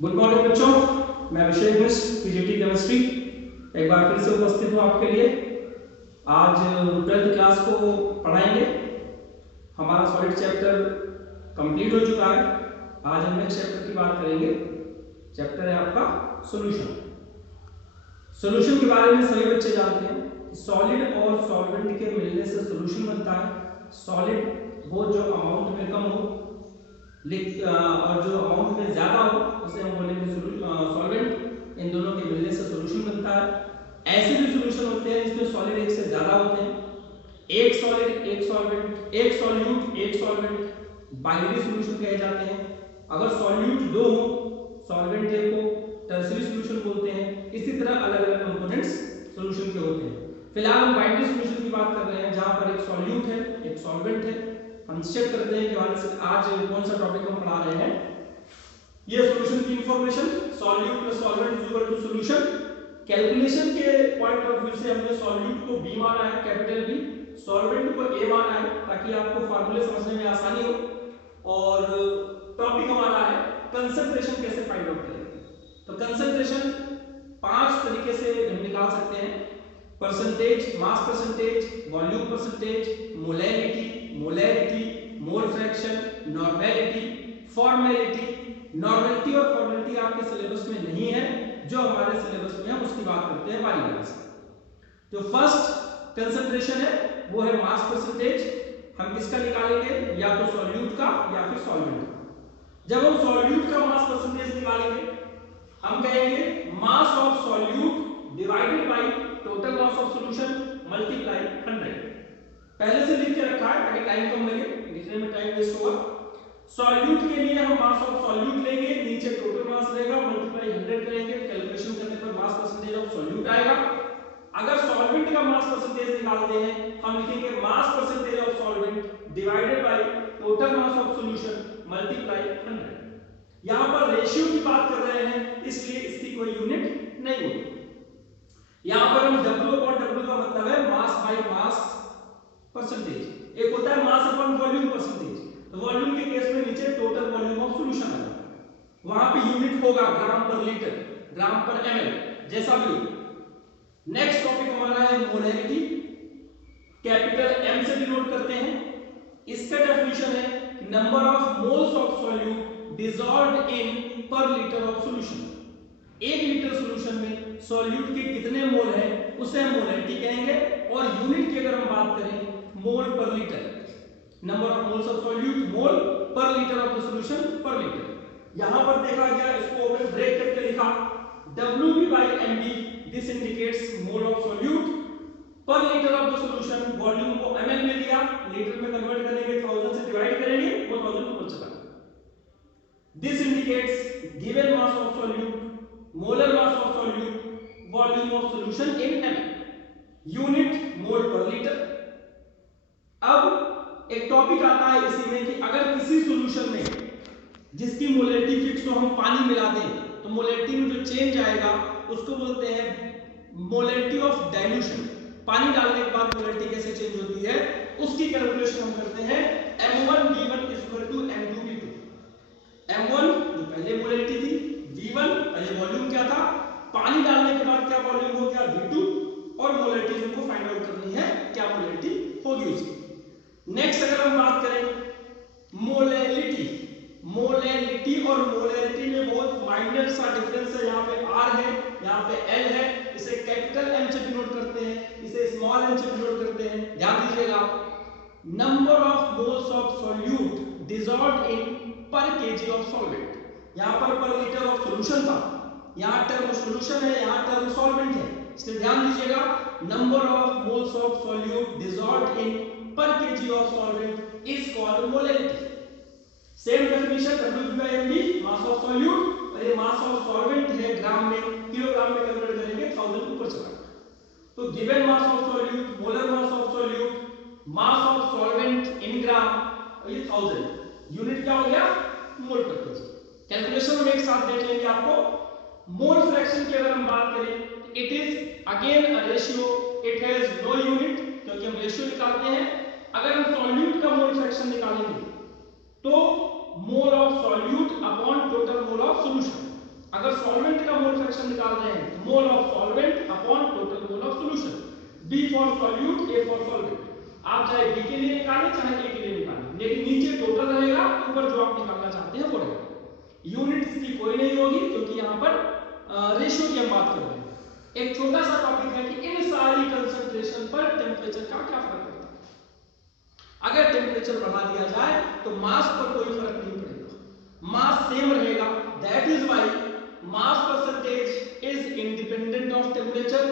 Good morning बच्चों, मैं अभिषेक मिश्र PGT chemistry एक बार फिर से उपस्थित हूँ आपके लिए। आज 12th क्लास को पढ़ाएंगे। हमारा सॉलिड चैप्टर कंप्लीट हो चुका है। आज हम नेक्स्ट चैप्टर की बात करेंगे। चैप्टर है आपका सॉल्यूशन। सॉल्यूशन के बारे में सभी बच्चे जानते हैं। सॉलिड और सॉल्वेंट के मिलने से सॉल्यूशन बनता है। सॉलिड वो जो अमाउंट में कम हो और जो अमाउंट में ज्यादा हो उसे हम बोलेंगे सॉल्वेंट। इन दोनों के मिलने से सॉल्यूशन बनता है। ऐसे भी सॉल्यूशन होते हैं जिसमें सॉलिड एक से ज्यादा होते हैं। एक सॉलिड, एक सॉल्वेंट, एक सॉल्यूट, एक सॉल्वेंट, बाइनरी सॉल्यूशन कहे जाते हैं। अगर सॉल्यूट दो हो, सॉल्वेंट एक हो, टर्शियरी सॉल्यूशन बोलते हैं। इसी तरह अलग अलग कंपोनेंट्स सॉल्यूशन के होते हैं। फिलहाल हम बाइनरी सॉल्यूशन की बात कर रहे हैं, जहां पर एक सॉल्यूट है, एक सॉल्वेंट है। हम चेक करते हैं कि आज कौन सा टॉपिक हम पढ़ा रहे हैं। ये सॉल्यूशन की information, solute plus solvent is equal to solution. Calculation के पॉइंट ऑफ व्यू से हमने सॉल्यूट को बी माना है, कैपिटल बी, सॉल्वेंट को ए माना है, ताकि आपको फार्मूले समझने में आसानी हो। और टॉपिक हमारा है कंसंट्रेशन कैसे फाइंड आउट करें। तो कंसंट्रेशन 5 तरीके से हम निकाल सकते हैं। Percentage, mass percentage, volume percentage, molarity, molarity, mole fraction, normality, formality. Normality और फॉर्मेलिटी आपके सिलेबस में नहीं है, जो हमारे सिलेबस में हम उसकी बात करते हैं बारी बारी से। जो फर्स्ट कंसंट्रेशन है वो है मास परसेंटेज। हम किसका निकालेंगे, या तो सॉल्यूट का या फिर सॉल्वेंट का। जब हम सॉल्यूट का मास परसेंटेज निकालेंगे, हम कहेंगे मास of solute divided by total mass of solution multiply 100। पहले से लिख के रखा है ताकि टाइम कम लगे, लिखने में टाइम वेस्ट होगा। सॉल्यूट के लिए हम मास ऑफ सॉल्यूट लेंगे, नीचे टोटल मास रहेगा, मल्टीप्लाई 100 करेंगे। कैलकुलेशन करने पर मास परसेंटेज ऑफ सॉल्यूट आएगा। अगर सॉल्वेंट का मास परसेंटेज निकालते हैं, हम लिखेंगे mass percentage of solvent divided by total mass of solution multiply 100। यहां पर रेशियो की बात कर रहे हैं, इसलिए इसकी कोई यूनिट नहीं होगी। यहां पर हम W और W का मतलब है मास बाय मास परसेंटेज। एक होता है मास अपॉन वॉल्यूम परसेंटेज। तो वॉल्यूम के केस में नीचे टोटल वॉल्यूम ऑफ सॉल्यूशन आएगा, वहां पे यूनिट होगा ग्राम पर लीटर, ग्राम पर ml, जैसा भी हो। नेक्स्ट टॉपिक हमारा है मोलैरिटी। कैपिटल M से डिनोट करते हैं। इसका डेफिनेशन है number of moles of solute dissolved in per litre of solution. 1 litre solution में सॉल्यूट के कितने मोल हैं उसे हम मोलैरिटी कहेंगे। और यूनिट की अगर हम बात करें, mole per litre, number of moles of solute mole per litre of the solution per litre. यहां पर देखा गया, इसको ओपन ब्रेक करके लिखा WB/MB, this indicates mole of solute per litre of the solution. Volume को ml में लिया, लीटर में कन्वर्ट करेंगे, 1000 से डिवाइड करेंगे, वो 1000 ऊपर चला। This indicates given mass of solute, molar mass of solute, volume of solution in ml, unit mole per litre. अब एक टॉपिक आता है इसी में कि अगर किसी सॉल्यूशन में जिसकी मोलैरिटी फिक्स हो, हम पानी मिला दें, तो मोलैरिटी में जो चेंज आएगा उसको बोलते हैं मोलैरिटी ऑफ डाइल्यूशन। पानी डालने के बाद मोलैरिटी कैसे चेंज होती है, उसकी कैलकुलेशन हम करते हैं। M1V1 = M2V2। M1 जो पहले मोलैरिटी थी, V1 पहले वॉल्यूम क्या था, पानी डालने के बाद क्या वॉल्यूम हो गया, V2, और मोलैरिटी हमको फाइंड आउट करनी है, क्या मोलैरिटी होगी उसकी। नेक्स्ट अगर हम बात करें मोलैरिटी, मोलैरिटी और मोलैरिटी में बहुत माइनर सा डिफरेंस है। यहाँ पे R है, यहाँ पे L है। इसे कैपिटल M से डिनोट करते हैं, इसे स्मॉल m से डिनोट करते हैं। ध्यान दीजिएगा, number of moles of solute dissolved in per KG of solvent. यहाँ पर लीटर ऑफ सॉल्यूशन था, यहाँ टर्म सॉल्यूशन है, यहाँ टर्म सॉल्वेंट है, इसलिए ध्यान दीजिएगा। Number of moles of solute dissolved in per KG of solvent is called molarity. Same definition WB/MB, mass of solute, और ये मास ऑफ सॉल्वेंट है, ग्राम में, किलोग्राम में कन्वर्ट करेंगे, 1000 ऊपर चला। तो given mass of solute, molar mass of solute, mass of solvent in gram, और ये 1000, यूनिट क्या हो गया, मोल पर केजी। कैलकुलेशन हम एक साथ देख लेंगे आपको। मोल फ्रैक्शन की अगर हम बात करें, it is again a ratio, it has no unit, क्योंकि हम रेशियो निकालते हैं। अगर हम सॉल्यूट का मोल फ्रैक्शन निकालेंगे तो मोल of solute upon total mole of solution, अगर सॉल्वेंट का मोल फ्रैक्शन निकाल रहे हैं, mole of solvent upon total mole of solution, B for solute, A for solvent. आप चाहे B के लिए निकालें चाहे A के लिए निकालें, लेकिन नीचे टोटल रहेगा, ऊपर जो आप निकालना चाहते हैं वो रहेगा। यूनिट इसकी कोई नहीं होगी क्योंकि यहाँ पर रेशियो की हम बात कर रहे हैं। एक छोटा सा टॉपिक है कि इन सारी कंसंट्रेशन पर टेम्परेचर का क्या फर्क पड़ता है। अगर टेम्परेचर बढ़ा दिया जाए तो मास पर कोई फर्क नहीं पड़ेगा, मास सेम रहेगा। That is why mass percentage is independent of temperature,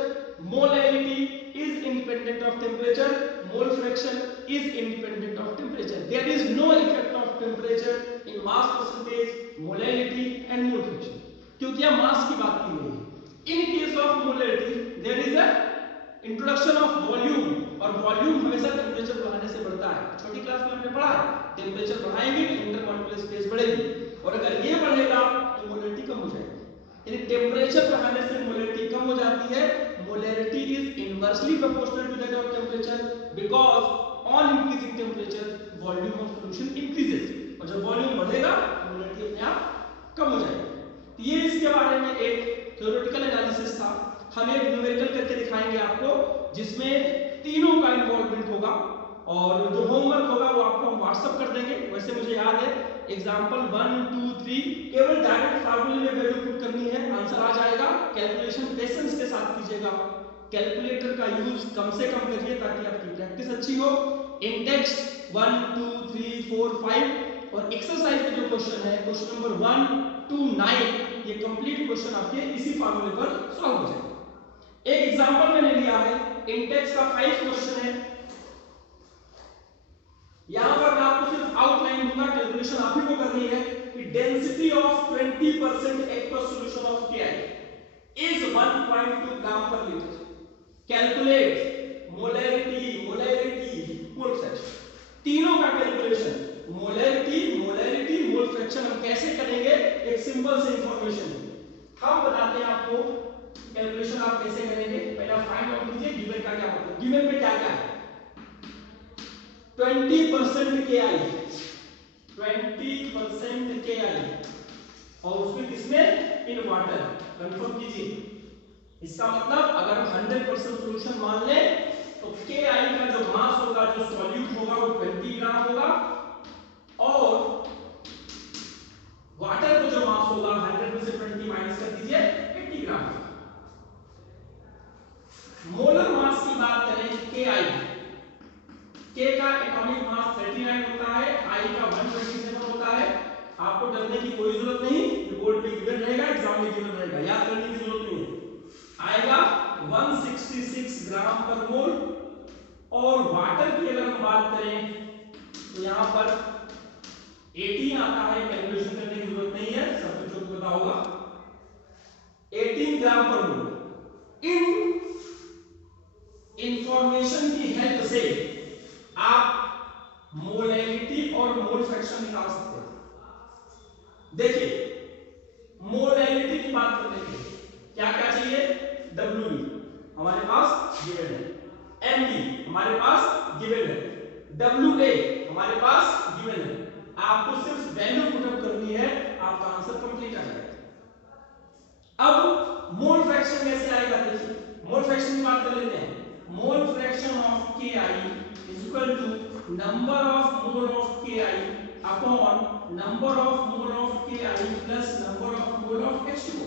molarity is independent of temperature, mole fraction is independent of temperature. There is no effect of temperature in mass percentage, molality and mole fraction. क्योंकि हम मास की बात की गई है। In case of molality, there is a introduction of volume, और volume हमेशा temperature बढ़ाने से बढ़ता है। छोटी क्लास में हमने पढ़ा है, टेम्परेचर बढ़ाएंगे तो इंटरमॉलिक्यूलर स्पेस बढ़ेगी, और अगर ये बढ़ेगा तो मोलैरिटी कम हो जाएगी। यानी टेम्परेचर बढ़ाने से मोलैरिटी कम हो जाती है। Molarity is inversely proportional to that of temperature because on increasing temperature volume of solution increases, और जब वॉल्यूम बढ़ेगा मोलैरिटी अपने आप कम हो जाएगी। ये इसके बारे में एक थ्योरेटिकल एनालिसिस था। हम एक न्यूमेरिकल करके दिखाएंगे आपको जिसमें तीनों का इन्वॉल्वमेंट होगा, और जो होमवर्क होगा वो आपको हम व्हाट्सएप कर देंगे। वैसे मुझे याद है एग्जांपल 1 2 3 केवल डायरेक्ट फार्मूले में वैल्यू पुट करनी है, आंसर आ जाएगा। कैलकुलेशन पेशेंस के साथ कीजिएगा, कैलकुलेटर का यूज कम से कम करिए ताकि आपकी प्रैक्टिस अच्छी हो। इंडेक्स 1 2 3 4 5 और एक्सरसाइज के जो क्वेश्चन है क्वेश्चन नंबर 1 to 9, ये कंप्लीट क्वेश्चन आपके इसी फार्मूले पर सॉल्व हो जाएगा। एक एग्जांपल मैंने लिया है, इंडेक्स का 5 क्वेश्चन है। यहां पर मैं आपको सिर्फ आउटलाइन दूंगा, कैलकुलेशन आप ही को करनी है कि density of 20% aqueous solution of KI is 1.2 ग्राम पर litre. Calculate molarity, mole fraction, तीनों का कैलकुलेशन, मोलैरिटी, मोल फ्रैक्शन हम कैसे करेंगे, एक सिंपल से इंफॉर्मेशन हम बताते हैं आपको। कैलकुलेशन आप कैसे करेंगे, पहले फाइंड आउट कीजिए गिवन का क्या मतलब, गिवन में क्या क्या है। 20% KI, 20% KI, और उसमें किसमें, इन वाटर, कंफर्म कीजिए। इसका मतलब अगर हम 100% सॉल्यूशन मान लें तो KI का जो मास होगा, जो सॉल्यूट होगा वो 20 ग्राम होगा, और वाटर का जो मास होगा 100 में से 20 माइनस कर दीजिए 80 ग्राम। मोलर मास की बात करें KI, K का एटॉमिक मास 39 होता है, I का 127 होता है। आपको डरने की कोई जरूरत नहीं, बोर्ड पे गिवन रहेगा, एग्जाम में गिवन रहेगा, याद करने की जरूरत नहीं है। आएगा 166 ग्राम पर मोल। और वाटर की अगर हम बात करें तो यहाँ पर 18 आता है, कैलकुलेशन करने की जरूरत नहीं है, सब कुछ आपको पता होगा, 18 ग्राम पर मोल। इन इंफॉर्मेशन की हेल्प से आप मोलैरिटी और मोल फ्रैक्शन निकाल सकते हैं। देखिए मोलैरिटी की बात करने के लिए क्या क्या चाहिए, WB हमारे पास गिवन है, MB हमारे पास गिवन है, WA हमारे पास गिवन है। आपको सिर्फ वैल्यू पुटअप करनी है, आपका आंसर कंप्लीट आ जाएगा। अब मोल फ्रैक्शन कैसे आएगा, देखिए मोल फ्रैक्शन की बात कर लेते हैं। Mole fraction of KI is equal to number of mole of KI upon number of mole of KI plus number of mole of H2O.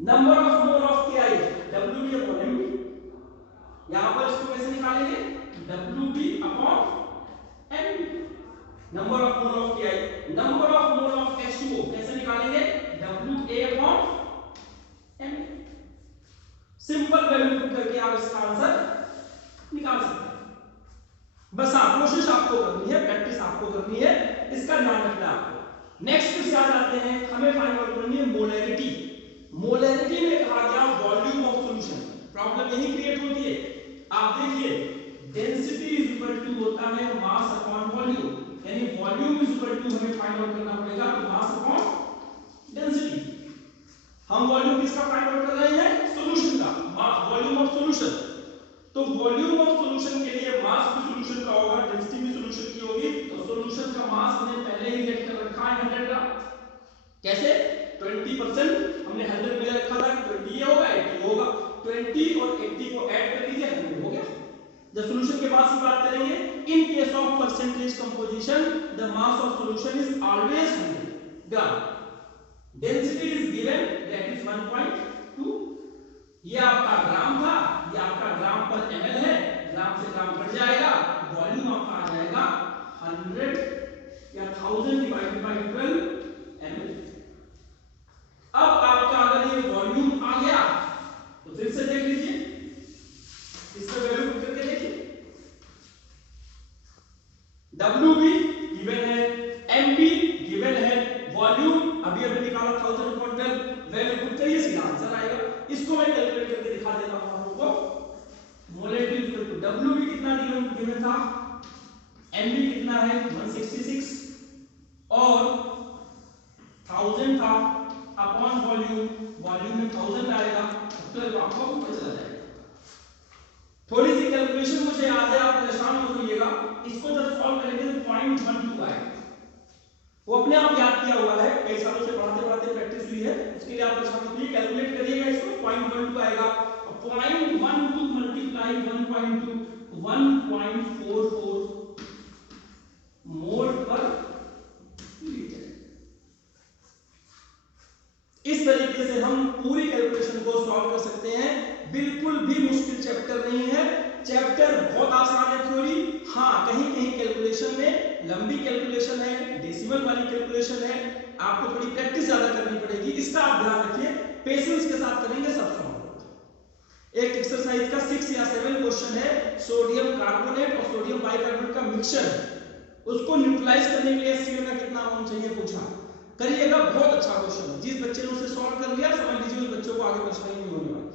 Number of mole of KI WB upon MB, यहाँ पर इसको कैसे निकालेंगे, WB upon MB। Number of mole of KI, number of mole of H2O कैसे निकालेंगे, WA upon MB। Simple value put करके आप इसका आंसर निकाल सकते हैं। बस आप कोशिश आपको करनी है, प्रैक्टिस आपको करनी है, इसका ध्यान रखना है आपको। नेक्स्ट पे आ जाते हैं, हमें फाइंड आउट करनी है मोलैरिटी। मोलैरिटी में कहा गया वॉल्यूम ऑफ सॉल्यूशन, प्रॉब्लम यही क्रिएट होती है। आप देखिए डेंसिटी इज इक्वल टू होता है मास अपॉन वॉल्यूम, यानी वॉल्यूम इज इक्वल टू हमें फाइंड आउट करना पड़ेगा तो मास अपॉन डेंसिटी। हम वॉल्यूम किसका फाइंड आउट कर रहे हैं, सॉल्यूशन का, वॉल्यूम ऑफ सॉल्यूशन। तो वॉल्यूम ऑफ सॉल्यूशन के लिए मास भी सॉल्यूशन का होगा, डेंसिटी भी सॉल्यूशन की होगी। तो सॉल्यूशन का मास हमने पहले ही लेट कर रखा है 100 ग्राम। कैसे, 20% हमने 100 में रखा था, 20 ये होगा 80 होगा, 20 और 80 को ऐड कर लीजिए 100 हो गया। जब सॉल्यूशन के पास की बात करेंगे, in case of percentage composition the mass of solution is always 100 gram, density is given that is 1.2। ये आपका ग्राम था, ये आपका ग्राम पर ml है, ग्राम से ग्राम घट जाएगा, वॉल्यूम आपका आ जाएगा 100 या 1000 डिवाइडेड बाय 12 ml। अब आपका अगर ये वॉल्यूम आ गया तो फिर से देख लीजिए, इसका वैल्यू पुट करके देखिए, W भी गिवन है, M भी गिवन है, वॉल्यूम अभी अभी निकाला 1000 upon 12, वैल्यू पुट करिए सीधा आंसर आएगा। इसको मैं कैलकुलेट करके दिखा देता हूं आपको। मोलेक्यूल इक्वल टू W भी कितना गिवन था, M भी कितना है 166 और 1000 था अपॉन वॉल्यूम, वॉल्यूम में 1000 आएगा, तो आपको पता चला जाएगा। थोड़ी सी कैलकुलेशन मुझे याद है, आप परेशान मत होइएगा, इसको जब सॉल्व करेंगे तो 0.12 आएगा, वो अपने आप याद किया हुआ है, कई सालों से पढ़ाते पढ़ाते प्रैक्टिस हुई है, उसके लिए आप परेशान मत होइए, कैलकुलेट करिएगा इसको, 0.12 आएगा, और 0.12 मल्टीप्लाई 1.2 1.44 मोल पर लीटर। इस तरीके से हम पूरी कैलकुलेशन को सॉल्व कर सकते हैं, बिल्कुल भी मुश्किल चैप्टर नहीं है, चैप्टर बहुत आसान है थ्योरी। हाँ, कहीं कहीं कैलकुलेशन में लंबी कैलकुलेशन है, डेसिमल वाली कैलकुलेशन है, आपको थोड़ी प्रैक्टिस ज्यादा करनी पड़ेगी, इसका आप ध्यान रखिए, पेशेंस के साथ करेंगे सब सॉल्व। एक एक्सरसाइज का 6 या 7 क्वेश्चन है, सोडियम कार्बोनेट और सोडियम बाइकार्बोनेट का मिक्सचर, उसको न्यूट्रलाइज करने के लिए HCl का कितना अमाउंट चाहिए पूछा, करिएगा, बहुत अच्छा क्वेश्चन है, जिस बच्चे ने उसे सॉल्व कर लिया समझ लीजिए उस बच्चे को आगे परेशानी नहीं होने वाली,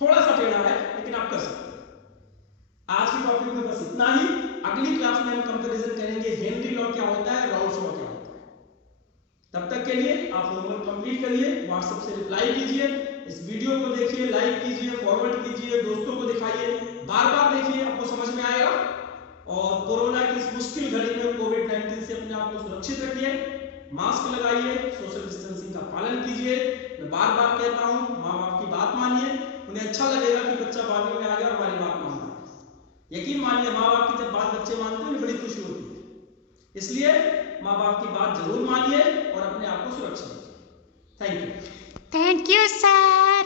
थोड़ा सा टेढ़ा है लेकिन आप कर सकते हैं। आज की टॉपिक में बस इतना ही, अगली क्लास में हम कंपैरिजन करेंगे हेनरी लॉ क्या होता है, राउल्स लॉ क्या होता है। तब तक के लिए आप होमवर्क कंप्लीट करिए, व्हाट्सएप से रिप्लाई कीजिए, इस वीडियो को देखिए, लाइक कीजिए, फॉरवर्ड कीजिए, दोस्तों को दिखाइए, बार बार देखिए, आपको समझ में आएगा। और कोरोना की इस मुश्किल घड़ी में कोविड-19 से अपने आप को सुरक्षित रखिए, मास्क लगाइए, सोशल डिस्टेंसिंग का पालन कीजिए। मैं बार बार कहता हूँ, माँ बाप की बात मानिए, उन्हें अच्छा लगेगा कि बच्चा 12वीं में आ गया और हमारी बात मान रहा है। यकीन मानिए, माँ बाप की जब बात बच्चे मानते हैं बड़ी खुशी होती है, इसलिए माँ बाप की बात जरूर मानिए और अपने आप को सुरक्षित रखिए। Thank you. Thank you sir.